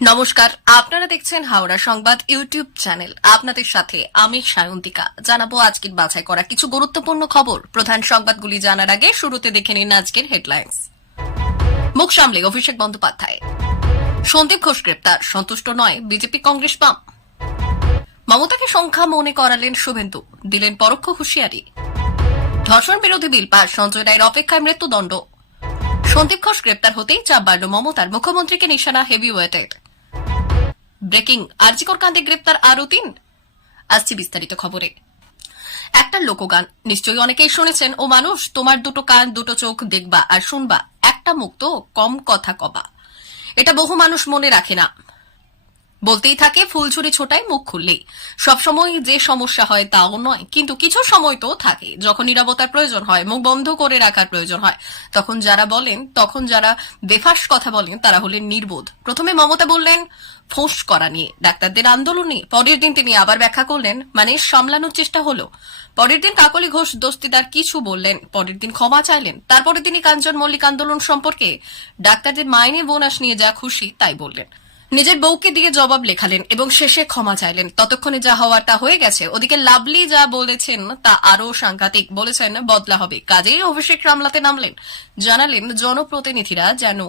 নমস্কার, আপনারা দেখছেন হাওড়া সংবাদ ইউটিউব চ্যানেল। আপনাদের সাথে আমি সায়ন্তিকা। জানাবো আজকের বাছাই করা কিছু গুরুত্বপূর্ণ খবর। প্রধান সংবাদগুলি জানার আগে শুরুতে দেখে নিন আজকের হেডলাইন্স। মুখ সামলে অভিষেক বন্দ্যোপাধ্যায়। সন্দীপ ঘোষ গ্রেপ্তার, সন্তুষ্ট নয় বিজেপি কংগ্রেস বাম। মমতাকে সংখ্যা মনে করালেন শুভেন্দু, দিলেন পরোক্ষ হুঁশিয়ারি। ধর্ষণ বিরোধী বিল পাস, সঞ্জয় রায়ের অপেক্ষায় মৃত্যুদণ্ড। সন্দীপ ঘোষ গ্রেপ্তার হতেই চাপ বাড়ল মমতার, মুখ্যমন্ত্রীকে নিশানা হেভি ওয়েটেড। ব্রেকিং, আরজিকর কাণ্ডে গ্রেপ্তার আরও ৩। আসছি বিস্তারিত খবরে। একটা লোকগান নিশ্চয়ই অনেকেই শুনেছেন, ও মানুষ তোমার দুটো কান দুটো চোখ দেখবা আর শুনবা, একটা মুখ তো কম কথা কবা। এটা বহু মানুষ মনে রাখে না, বলতেই থাকে ফুলছুরি ছোটায় মুখ খুললেই। সবসময় যে সমস্যা হয় তাও নয়, কিন্তু কিছু সময় তো থাকে যখন নীরবতার প্রয়োজন হয়, মুখ বন্ধ করে রাখার প্রয়োজন হয়। তখন যারা বেফাস কথা বলেন তারা হলেন নির্বোধ। প্রথমে মমতা বললেন ফোঁস করা নিয়ে, ডাক্তারদের আন্দোলন নিয়ে। পরের দিন তিনি আবার ব্যাখ্যা করলেন, মানে সামলানোর চেষ্টা হলো। পরের দিন কাকলি ঘোষ দস্তিদার কিছু বললেন, পরের দিন ক্ষমা চাইলেন। তারপরে তিনি কাঞ্চন মল্লিক আন্দোলন সম্পর্কে ডাক্তারদের মাইনে বোনাস নিয়ে যা খুশি তাই বললেন। নিজের বউকে দিয়ে জবাব লেখালেন এবং শেষে ক্ষমা চাইলেন। ততক্ষণে যা হওয়ার তা হয়ে গেছে। ওদিকে লাভলি যা বলেছেন তা আরো সাংঘাতিক। বলেছেন বদলা হবে, কাজেই অভিষেক সামলাতে নামলেন। জানালেন জনপ্রতিনিধিরা যেন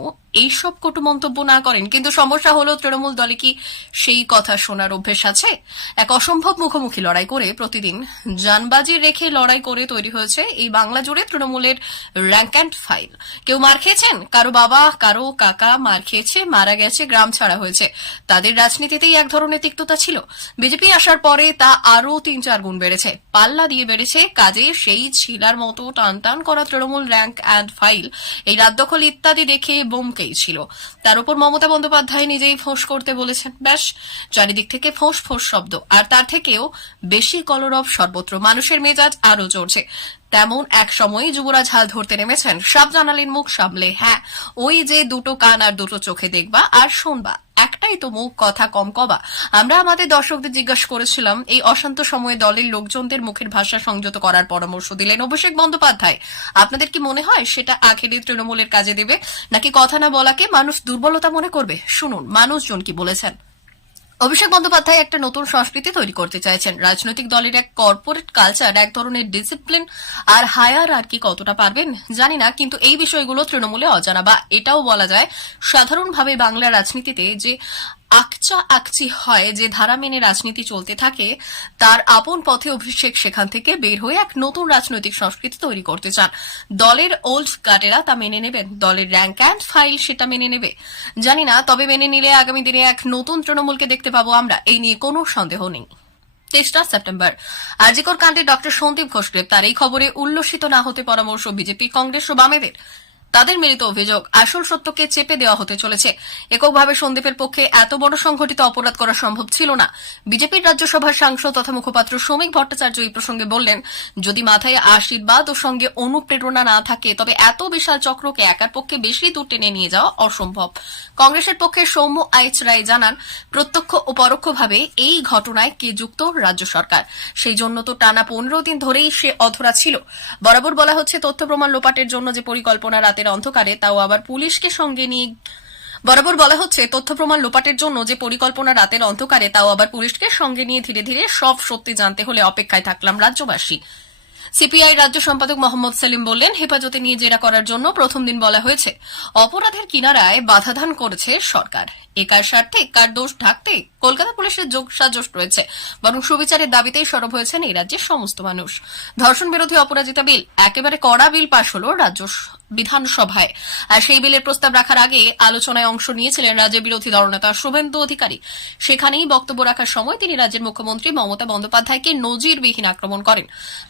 এইসব কটু মন্তব্য না করেন। কিন্তু সমস্যা হলো, তৃণমূল দলে কি সেই কথা শোনার অভ্যেস আছে? এক অসম্ভব মুখোমুখি লড়াই করে, প্রতিদিন জানবাজি রেখে লড়াই করে তৈরি হয়েছে এই বাংলা জুড়ে তৃণমূলের র্যাঙ্ক অ্যান্ড ফাইল। কেউ মার খেয়েছেন, কারো বাবা কারো কাকা মার খেয়েছে, মারা গেছে, গ্রাম ছাড়া হয়েছে। তাদের রাজনীতিতেই এক ধরনের তিক্ততা ছিল। বিজেপি আসার পরে তা আরো ৩-৪ গুণ বেড়েছে, পাল্লা দিয়ে বেড়েছে। কাজে সেই ছিলার মতো টান টান করা তৃণমূল র্যাঙ্ক অ্যান্ড ফাইল, এই রাত দখল ইত্যাদি দেখে বোমকেই ছিল। তার উপর মমতা বন্দ্যোপাধ্যায় নিজেই ফোঁস করতে বলেছেন। ব্যাস, চারিদিক থেকে ফোঁস ফোঁস শব্দ। আর তার থেকেও বেশি কলরব সর্বত্র। মানুষের মেজাজ আরো চড়ছে। তেমন এক সময়ই যুবরাজ হাল ধরতে নেমেছেন। সব জানালেন মুখ সামলে, হ্যাঁ ওই যে দুটো কান আর দুটো চোখে দেখবা আর শুনবা, একটাই তো মুখ, কথা কম কবা। আমরা আমাদের দর্শকদের জিজ্ঞাসা করেছিলাম, এই অশান্ত সময়ে দলের লোকজনদের মুখের ভাষা সংযত করার পরামর্শ দিলেন অভিষেক বন্দ্যোপাধ্যায়। আপনাদের কি মনে হয় সেটা আখেরে তৃণমূলের কাজে দেবে, নাকি কথা না বলাকে মানুষ দুর্বলতা মনে করবে? শুনুন মানুষজন কি বলেছেন। অভিষেক বন্দ্যোপাধ্যায় একটা নতুন সংস্কৃতি তৈরি করতে চাইছেন। রাজনৈতিক দলের এক কর্পোরেট কালচার, এক ধরনের ডিসিপ্লিন আর হায়ার আর কি কতটা পারবেন জানি না, কিন্তু এই বিষয়গুলো তৃণমূলে অজানা, বা এটাও বলা যায় সাধারণভাবে বাংলা রাজনীতিতে যে আকচা আকচি হয়, যে ধারা মেনে রাজনীতি চলতে থাকে, তার আপন পথে অভিষেক সেখান থেকে বের হয়ে এক নতুন রাজনৈতিক সংস্কৃতি তৈরি করতে চান। দলের ওল্ড গার্ডেরা তা মেনে নেবেন, দলের র্যাঙ্ক অ্যান্ড ফাইল সেটা মেনে নেবে জানি না, তবে মেনে নিলে আগামী দিনে এক নতুন তৃণমূলকে দেখতে পাবো আমরা, এই নিয়ে কোনো সন্দেহ নেই। ৩রা সেপ্টেম্বর আরজিকর কাণ্ডে ডক্টর সন্দীপ ঘোষ গ্রেপ্তার, এই খবরে উল্লসিত না হতে পরামর্শ বিজেপি, কংগ্রেস ও বামেদের। তাদের মিলিত অভিযোগ, আসল সত্যকে চেপে দেওয়া হতে চলেছে। এককভাবে সন্দীপের পক্ষে এত বড় সংঘটিত অপরাধ করা সম্ভব ছিল না। বিজেপির রাজ্যসভার সাংসদ তথা মুখপাত্র শ্রমিক ভট্টাচার্য এই প্রসঙ্গে বললেন, যদি মাথায় আশীর্বাদ ও সঙ্গে অনুপ্রেরণা না থাকে তবে এত বিশাল চক্রকে একার পক্ষে বেশি দূর টেনে নিয়ে যাওয়া অসম্ভব। কংগ্রেসের পক্ষে সৌম্য আইচ রায় জানান, প্রত্যক্ষ ও পরোক্ষভাবে এই ঘটনায় কে যুক্ত? রাজ্য সরকার। সেই জন্য তো টানা ১৫ দিন ধরেই সে অধরা ছিল। বরাবর বলা হচ্ছে তথ্য প্রমাণ লোপাটের জন্য যে পরিকল্পনা রাতের অন্ধকারে তাও আবার পুলিশকে সঙ্গে নিয়ে ধীরে ধীরে সব সত্যি জানতে হলে অপেক্ষায় থাকলাম রাজ্যবাসী। সিপিআই রাজ্য সম্পাদক মোহাম্মদ সেলিম বললেন, হেফাজতে নিয়ে জেরা করার জন্য প্রথম দিন বলা হয়েছে। অপরাধের কিনারায় বাধাদান করেছে সরকার। একার স্বার্থে কার দোষ ঢাকতে কলকাতা পুলিশের যোগ সাজস রয়েছে, বরং সুবিচারের দাবিতেই সরব হয়েছেন এই রাজ্যের সমস্ত মানুষ। ধর্ষণ বিরোধী অপরাজিতা বিল, একেবারে কড়া বিল পাশ হল রাজ্য বিধানসভায়। আর সেই বিলের প্রস্তাব রাখার আগে আলোচনায় অংশ নিয়েছিলেন রাজ্যের বিরোধী দলনেতা শুভেন্দু অধিকারী। সেখানেই বক্তব্য রাখার সময় তিনি রাজ্যের মুখ্যমন্ত্রী মমতা বন্দ্যোপাধ্যায়কে নজিরবিহীন আক্রমণ করেন।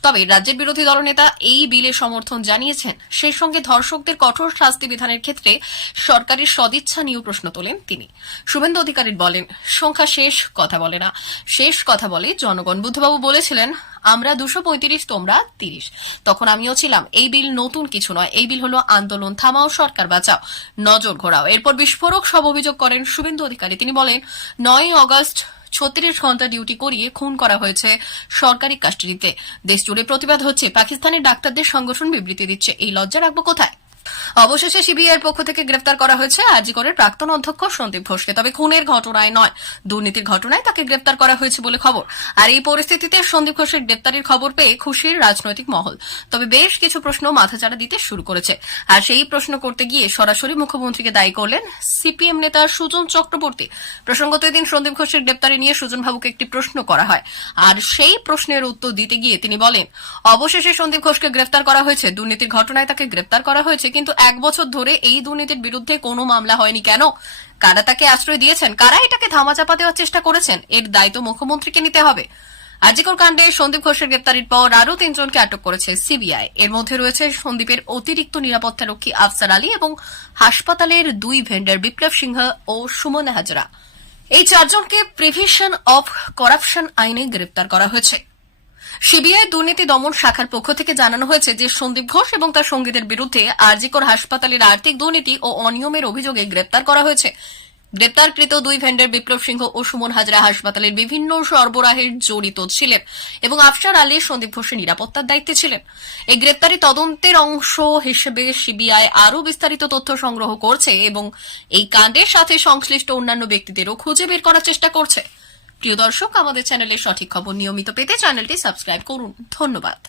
তবে রাজ্যের বিরোধী দলনেতা এই বিলে সমর্থন জানিয়েছেন। সেই সঙ্গে ধর্ষকদের কঠোর শাস্তি বিধানের ক্ষেত্রে সরকারের সদিচ্ছা নিয়েও প্রশ্ন তোলেন তিনি। শুভেন্দু অধিকারী বলেন, সংখ্যা শেষ কথা বলে না, শেষ কথা বলে জনগণ। বুদ্ধবাবু বলেছিলেন, আমরা ২৩৫, তোমরা ৩০। তখন আমিও ছিলাম। এই বিল নতুন কিছু নয়, এই বিল হলো আন্দোলন থামাও, সরকার বাঁচাও, নজর ঘোরাও। এরপর বিস্ফোরক সব অভিযোগ করেন শুভেন্দু অধিকারী। তিনি বলেন, ৯ অগস্ট ৩৬ ঘন্টা ডিউটি করিয়ে খুন করা হয়েছে সরকারি কাস্টাডিতে। দেশ জুড়ে প্রতিবাদ হচ্ছে, পাকিস্তানের ডাক্তারদের সংগঠন বিবৃতি দিচ্ছে। এই লজ্জা রাখবো কোথায়? অবশেষে সিবিআইয়ের পক্ষ থেকে গ্রেফতার করা হয়েছে আরজি করের প্রাক্তন অধ্যক্ষ সন্দীপ ঘোষকে। তবে খুনের ঘটনায় নয়, দুর্নীতির ঘটনায় তাকে গ্রেফতার করা হয়েছে বলে খবর। আর এই পরিস্থিতিতে সন্দীপ ঘোষের গ্রেফতারের খবর পেয়ে খুশির রাজনৈতিক মহল। তবে বেশ কিছু প্রশ্ন মাথাচাড়া দিতে শুরু করেছে। আর সেই প্রশ্ন করতে গিয়ে সরাসরি মুখ্যমন্ত্রীকে দায়ী করলেন সিপিএম নেতা সুজন চক্রবর্তী। প্রসঙ্গত এদিন সন্দীপ ঘোষের গ্রেফতারি নিয়ে সুজন বাবুকে একটি প্রশ্ন করা হয়, আর সেই প্রশ্নের উত্তর দিতে গিয়ে তিনি বলেন, অবশেষে সন্দীপ ঘোষকে গ্রেফতার করা হয়েছে, দুর্নীতির ঘটনায় তাকে গ্রেফতার করা হয়েছে, কিন্তু 1 বছর ধরে এই দুর্নীতির বিরুদ্ধে কোনো মামলা হয়নি কেন? কারা তাকে আশ্রয় দিয়েছেন? কারা এটাকে ধামাচাপা দেওয়ার চেষ্টা করেছেন? এর দায়িত্ব মুখ্যমন্ত্রীকে নিতে হবে। আরজিকর কাণ্ডে সন্দীপ ঘোষের গ্রেফতারির পর আরও 3 জনকে আটক করেছে সিবিআই। এর মধ্যে রয়েছে সন্দীপের অতিরিক্ত নিরাপত্তারক্ষী আফসার আলী এবং হাসপাতালের 2 ভেন্ডার বিপ্লব সিংহ ও সুমন হাজরা। এই 4 জনকে প্রিভেনশন অফ করাপশন আইনে গ্রেফতার করা হয়েছে। সিবিআই দুর্নীতি দমন শাখার পক্ষ থেকে জানানো হয়েছে যে সন্দীপ ঘোষ এবং তার সঙ্গীদের বিরুদ্ধে আরজিকর হাসপাতালের আর্থিক দুর্নীতি ও অনিয়মের অভিযোগে গ্রেপ্তার করা হয়েছে। গ্রেপ্তারকৃত 2 ভেন্ডার বিপ্লব সিংহ ও সুমন হাজরা হাসপাতালের বিভিন্ন সরবরাহের জড়িত ছিলেন এবং আফসার আলী সন্দীপ ঘোষের নিরাপত্তার দায়িত্বে ছিলেন। এই গ্রেপ্তারি তদন্তের অংশ হিসেবে সিবিআই আরও বিস্তারিত তথ্য সংগ্রহ করছে এবং এই কাণ্ডের সাথে সংশ্লিষ্ট অন্যান্য ব্যক্তিদেরও খুঁজে বের করার চেষ্টা করছে। প্রিয় দর্শক, আমাদের চ্যানেলের সঠিক খবর নিয়মিত পেতে চ্যানেলটি সাবস্ক্রাইব করুন। ধন্যবাদ।